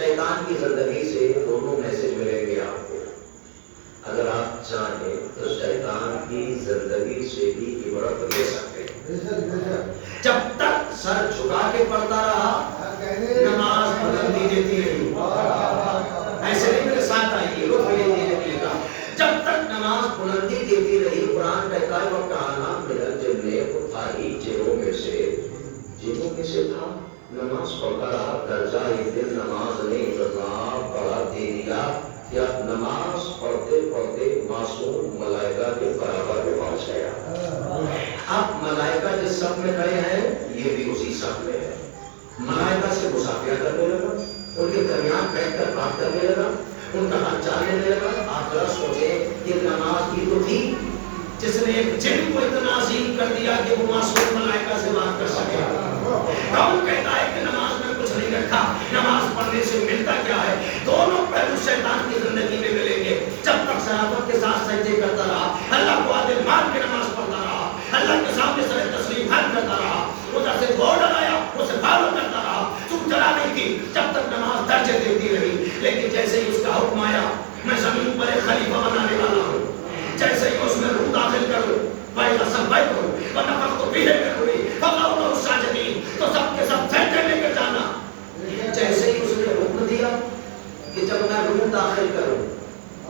شیطان کی زندگی سے دونوں میسج ملیں گے آپ کو. اگر آپ چاہیں تو شیطان کی زندگی سے بھی عبرت لے سکتے ہیں. جب تک سر جھکا کے پڑھتا رہا نماز بلندی دیتی رہی. ایسے نہیں میرے ساتھ آئیے لطف لیجیے گا. جب تک نماز بلندی دیتی رہی قرآن کہتا ہے وَكَانَ مِنَ الْجِنِّ وہ تھا ہی جنوں میں سے تھا. نماز پڑھتا رہا. درجہ ایک دن نماز نے اتنا بڑا دے دیا کہ نماز پڑھتے پڑھتے معصوم ملائکہ کے برابر میں پہنچ گیا. اب ملائکہ جس صف میں کھڑے ہیں یہ بھی اسی صف میں ہے. ملائکہ سے مسافیہ کرنے لگا, ان کے درمیان بیٹھ کر بات کرنے لگا, ان کا حال چال لینے لگا. آپ ذرا سوچیں کہ نماز کی تو تھی جس نے ایک جن کو اتنا عظیم کر دیا کہ وہ معصوم ملائکہ سے بات کر سکے. کون کہتا ہے کہ نماز میں کچھ نہیں رکھا؟ نماز پڑھنے سے ملتا کیا ہے؟ دونوں پہلو شیطان کی زندگی میں ملیں گے. جب تک صحابت کے ساتھ سجدے کرتا رہا, اللہ کو عادل مان کے نماز پڑھتا رہا, اللہ کے سامنے سر تسلیم حج کرتا رہا, ادھر سے بارڈر آیا اسے فالو کرتا رہا, چپ چلا نہیں کی جب تک نماز درجے دیتی رہی. لیکن جیسے ہی اس کا حکم آیا میں زمین پر ایک خلیفہ بنانے والا ہوں, جیسے ہی اس میں روح داخل کروں وَإِذَا سَوَّيْتُهُ وَنَفَخْتُ فِيهِ مِنْ رُوحِي فَقَعُوا لَهُ سَاجِدِينَ تو سب کے سب سجدے میں گر جانا. جیسے ہی اس نے حکم دیا کہ جب میں روح داخل کروں,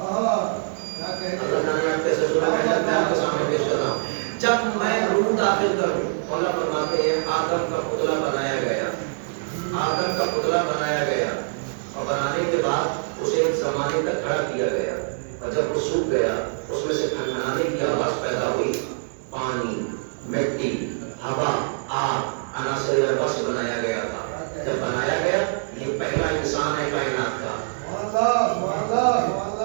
اللہ تعالیٰ نے کیسے سنا ہے میں آپ کے سامنے پیش کر رہا ہوں, جب میں روح داخل کروں اللہ فرماتے ہیں آدم کا پتلا بنایا گیا. آدم کا پتلا بنایا گیا اور بنانے کے بعد اسے ایک زمانے تک کھڑا کیا گیا, اور جب وہ سوکھ گیا اس میں سے کھنکھنانے کی آواز پیدا ہوئی. پانی, مٹی, ہوا, آگ عناصر اربع سے بنایا گیا تھا. جب بنایا گیا یہ پہلا انسان ہے کائنات کا,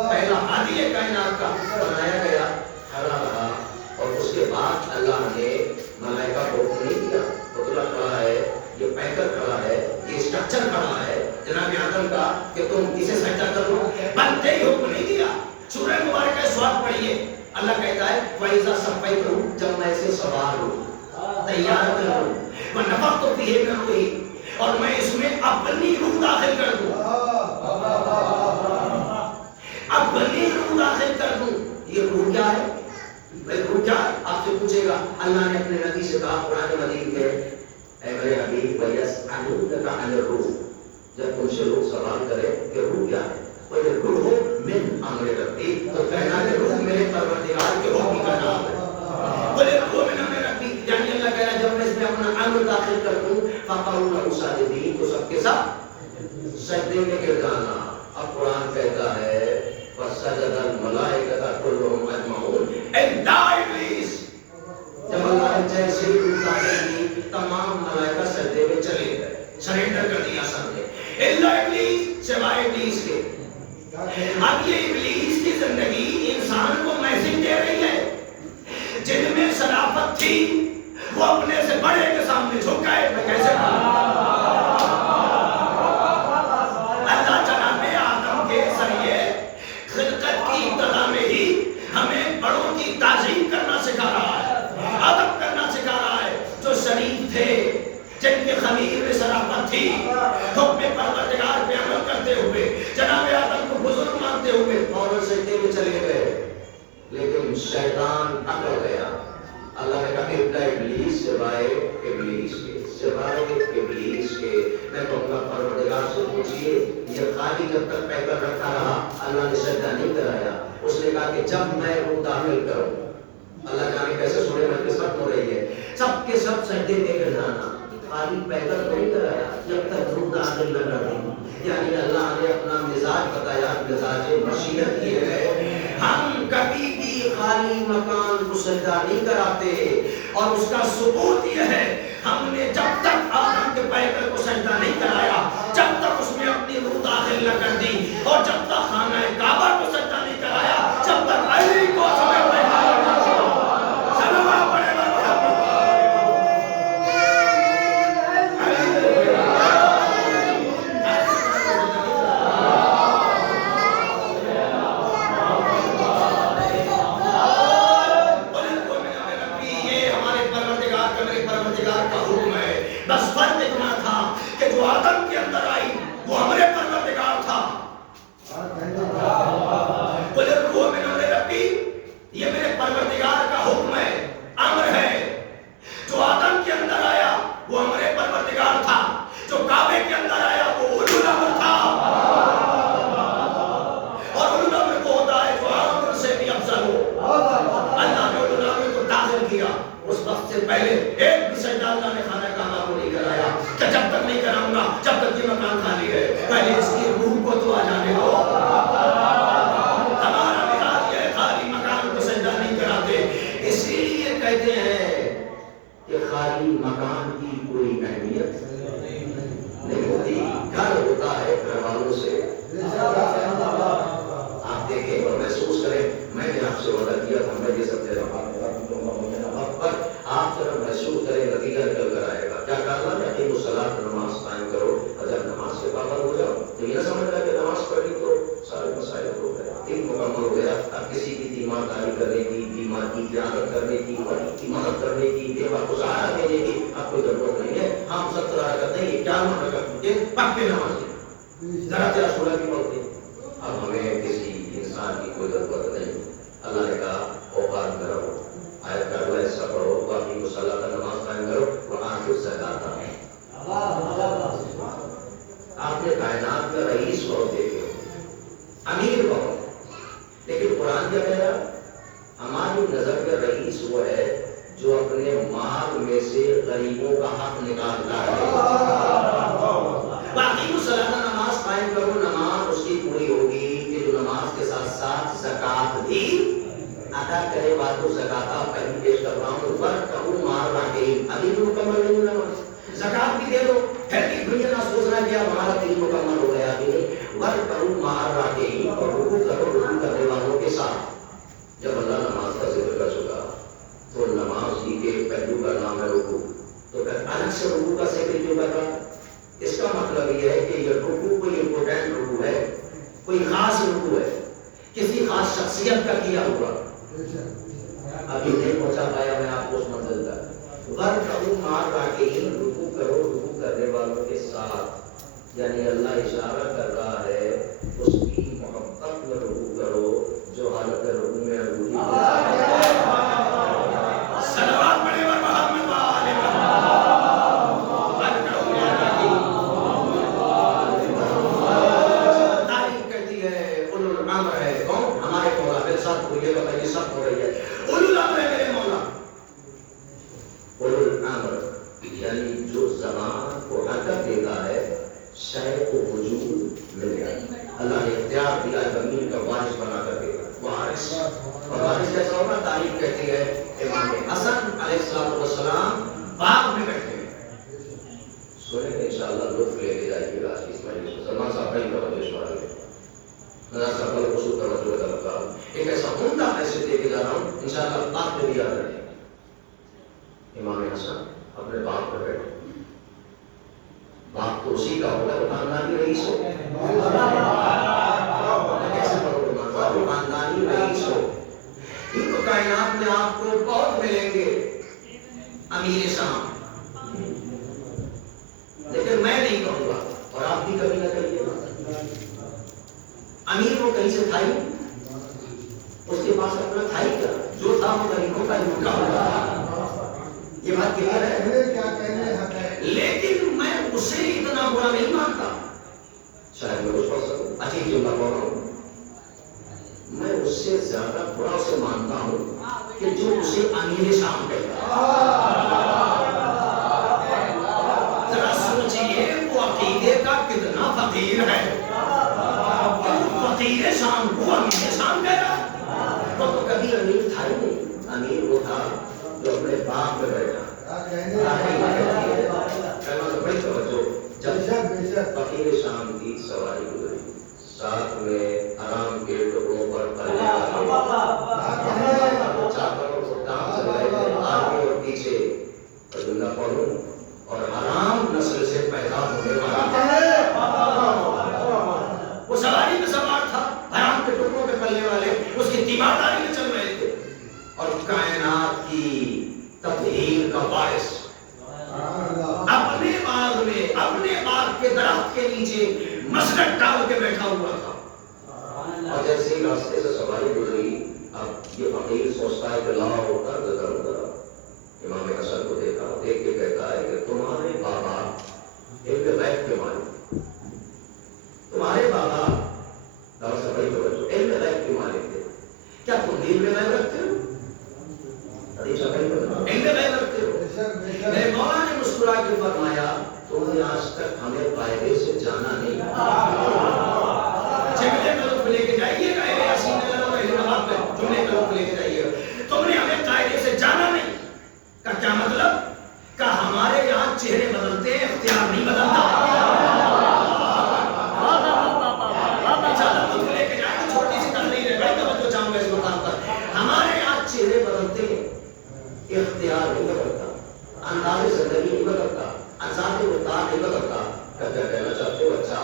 پہلا آدمی ہے کائنات کا. بنایا گیا, کھڑا رہا, اور اس کے بعد اللہ نے ملائکہ کو حکم نہیں دیا پتلا کھڑا ہے, یہ پیکر کھڑا ہے, یہ اسٹرکچر کھڑا ہے جناب آدم کا کہ تم اسے سجدہ کرو, بندے ہی حکم نہیں دیا. سورہ مبارکہ سواد پڑھیے, اللہ کہتا ہے وَإِذَا سَوَّيْتُهُ جب میں اسے سوار ہوں, تیار کروں, وَنَفَخْتُ فِيهِ مِنْ رُوحِي اور میں اس میں اپنی روح داخل کر دوں, اپنی روح داخل کر دوں. یہ روح کیا ہے؟ روح کیا ہے آپ سے پوچھے گا. اللہ نے اپنے نبی سے کہا قرآن مجید میں اے میرے حبیب وَيَسْأَلُونَكَ عَنِ الرُّوحِ جب تم سے لوگ سوال کرے کہ روح کیا ہے, روح من امر ربی تو کہنا کہ روح میرے پروردگار کے حکم کا نام ہے. بولے روح من امر ربی یعنی اللہ کہہ رہا جب میں اس میں اپنا امر داخل کر دوں فقعوا لہ ساجدین تو سب کے سب سجدے میں گر جانا. اب قرآن کہتا ہے فسجد الملائکۃ کلھم اجمعون الا ابلیس. جب اللہ نے جیسے ہی روح داخل کی تمام ملائکہ سجدے میں چلے گئے, سرنڈر کر دیا سب نے, الا ابلیس سوائے ابلیس کے. اب یہ ابلیس کی زندگی انسان کو میسج دے رہی ہے جن میں شرافت تھی وہ اپنے سے بڑے کے سامنے جھک گئے. میں کیسے اللہ جناب آدم کے ذریعے خلقت کی ابتدا میں ہی ہمیں بڑوں کی تعظیم کرنا سکھا رہا ہے, ادب کرنا سکھا رہا ہے. جو شریف تھے جن کے خمیر میں شرافت تھی حکم پروردگار پہ عمل کرتے ہوئے جناب آدم کو بزرگ مانتے ہوئے فوراً سجدے میں چلے گئے. لیکن شیطان اکڑ گیا. اللہ نے کہا ابلا ابلیس سوائے ابلیس کے, سوائے ابلیس کے. میں کہوں گا پروردگار سے پوچھئے یہ خالی جب تک پیکر رکھا رہا اللہ نے سجدہ نہیں کرایا. اس نے کہا کہ جب میں روح داخل کروں, اللہ جانے کیسے سورہ مجلس ختم ہو رہی ہے, سب کے سب سجدے میں گر جانا. خالی پیکر تو نہیں کرایا جب تک روح داخل نہ کر دی. یعنی اللہ نے اپنا مزاج بتایا, مزاج مشیت یہ ہے ہم کبھی بھی خالی مکان کو سجدہ نہیں کراتے, اور اس کا ثبوت یہ ہے ہم نے جب تک آدم کے پیکر کو سجدہ نہیں کرایا, جب تک اس میں اپنی روح داخل نہ کر دی, اور جب تک خانہ کعبہ کو سجدہ نہیں کرایا, جب تک علی کو تو یہ سمجھنا کہ نماز پڑھی تو سارے مسائل ہو گئے، دن مکمل ہو گیا. اب کسی کی تیمارداری کرنے کی، بیمار کی قیادت کرنے کی، غریب کی مدد کرنے کی، بیوہ کو سہارا دینے کی اب کوئی ضرورت نہیں ہے. ہم 17 رکعت نہیں 51 رکعت کے پکے نماز ہے، ذرا تیرا 16 کی پڑھتے. اب ہمیں کسی انسان کی کوئی ضرورت نہیں. اللہ نے کہا اوقات میں رہو، آیت کا اگلا حصہ پڑھو، باقی مصالحہ کا نماز قائم کرو، قرآن کو زکات ہے. آپ نے کائنات کا رئیس بہت دیکھے ہو، امیر بہت، لیکن قرآن کیا کہہ رہا؟ ہماری نظر کا رئیس وہ ہے جو اپنے مال میں سے غریبوں کا حق نکالتا ہے. باقی مصالحہ نماز قائم کرو، نماز اس کی پوری ہوگی کہ جو نماز کے ساتھ ساتھ زکات بھی ادا کرے. بات تو زکات پہلی پیش کر رہا ہوں، ورک کروں مار رہے ابھی بھی مکمل نہیں نماز. زکات بھی دے دو، پھر بھی دنیا نہ سوچنا کہ اب ہمارا دین مکمل ہو گیا. ابھی نہیں، ورک کروں مار رہے اور رکوع کرو رکوع کرنے والوں کے ساتھ. جب اللہ نماز کا ذکر کر چکا تو نماز ہی کے پہلو کا نام ہے رکوع، تو پھر الگ سے رکوع کا ذکر کیوں کر رہا؟ اس کا مطلب یہ ہے کہ یہ رکوع کوئی امپورٹنٹ رکوع ہے، کوئی خاص رکوع ہے، کسی خاص شخصیت کا کیا ہوا. ابھی نہیں پہنچا پایا میں آپ کو اس منزل تک. وَرْكَعُوا مَعَ الرَّاكِعِينَ، رکوع کرو رکوع کرنے والوں کے ساتھ. یعنی اللہ اشارہ کر رہا ہے اس کی محبت میں رکوع کرو جو حالت رکوع میں رکوع صلوات پڑھے اور محمد وآلہ محمد. تعریف کرتی ہے اولو الامر ہے. کون؟ ہمارے مولا. میرے ساتھ بولیے گا، یہ سب ہو رہی ہے. اولو الامر ہے میرے مولا. اولو الامر یعنی جو زمان کو حرکت دیتا ہے، شے کو وجود مل گیا. اللہ نے اختیار دیا زمین کا وارث بنا کر دے گا. وارث اور وارث کیسا ہوگا؟ تعریف کہتی ہے امام حسن علیہ السلام باغ میں بیٹھے ہیں. سنیں گے انشاءاللہ، لطف لے کے جائیے گا اس مجلس سے. سلمان صاحب کہیں توجہ شمار لیں، نظر صاحب کو خصوص توجہ طلب کر رہا ہوں. ایک ایسا عمدہ میسج دے کے جا رہا ہوں، انشاءاللہ آپ کو بھی یاد رکھیں. امام حسن اپنے باپ پر بیٹھے، باپ تو اسی کا ہوگا، وہ خاندانی رئیس ہو. کیسے پڑھو گے؟ وہ خاندانی رئیس ہو. ان کو کائنات میں آپ کو بہت ملیں گے امیر شام، لیکن میں نہیں کہوں گا اور آپ بھی کبھی نہ کہیے گا. امیر وہ کہیں سے تھا ہی، اس کے پاس اپنا تھا ہی کیا، جو تھا وہ غریبوں کا ہی ہوگا. یہ بات کلیئر ہے. لیکن میں اسے اتنا برا نہیں مانتا. شاید میں اس پر عجیب جملہ بول رہا ہوں، میں اس سے زیادہ برا اسے مانتا ہوں کہ جو اسے امیر شام کہتا ہے. ذرا سوچئے وہ عقیدے کا کتنا فقیر ہے. فقیر شام کو امیر شام کہہ رہا ہے. وہ تو کبھی امیر تھا ہی نہیں. امیر وہ تھا جو اپنے باپ میں بیٹھا. بڑی توجہ. جب فقیر شام کی سواری گزری، ساتھ میں آرام کے ٹکڑوں پر پلنے والے چاکر اور خدام چل رہے تھے آگے اور پیچھے. جملہ پڑھوں، اور حرام نسل سے پیدا ہونے والا وہ سواری میں سوار تھا، حرام کے ٹکڑوں پہ پلنے والے اس کی تیمارداری میں چل رہے تھے، اور کائنات کی تطہیر کا باعث اپنے باغ میں، اپنے باغ کے درخت کے نیچے مسجد ڈال کے بیٹھا ہوا تھا. اور جیسے ہی راستے سے سواری گزری، اب یہ فقیر سوچتا ہے کہ لاؤ قرض کروں ذرا. امام حسن کو دیکھا، دیکھ کے کہتا ہے کہ تمہارے بابا علم غیب کے مالک، تمہارے بابا علم غیب کے مالک تھے، کیا تم بھی علم غیب رکھتے ہو؟ علم غیب رکھتے ہو؟ میرے مولا نے مسکرا کے فرمایا تم نے آج تک ہمیں قاعدے سے جانا نہیں. جملے کا لطف لے کے جائیے گا، یاسین جملے کا لطف لے کے جائیے گا. تم نے ہمیں قاعدے سے جانا نہیں کا کیا مطلب؟ کہ ہمارے یہاں چہرے بدلتے ہیں، اختیار نہیں بدلتا. چھوٹی سی تقریر ہے، بڑی توجہ چاہوں گا اس مقام پر.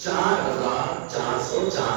4404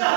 4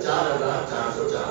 4404।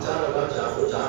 4404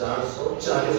440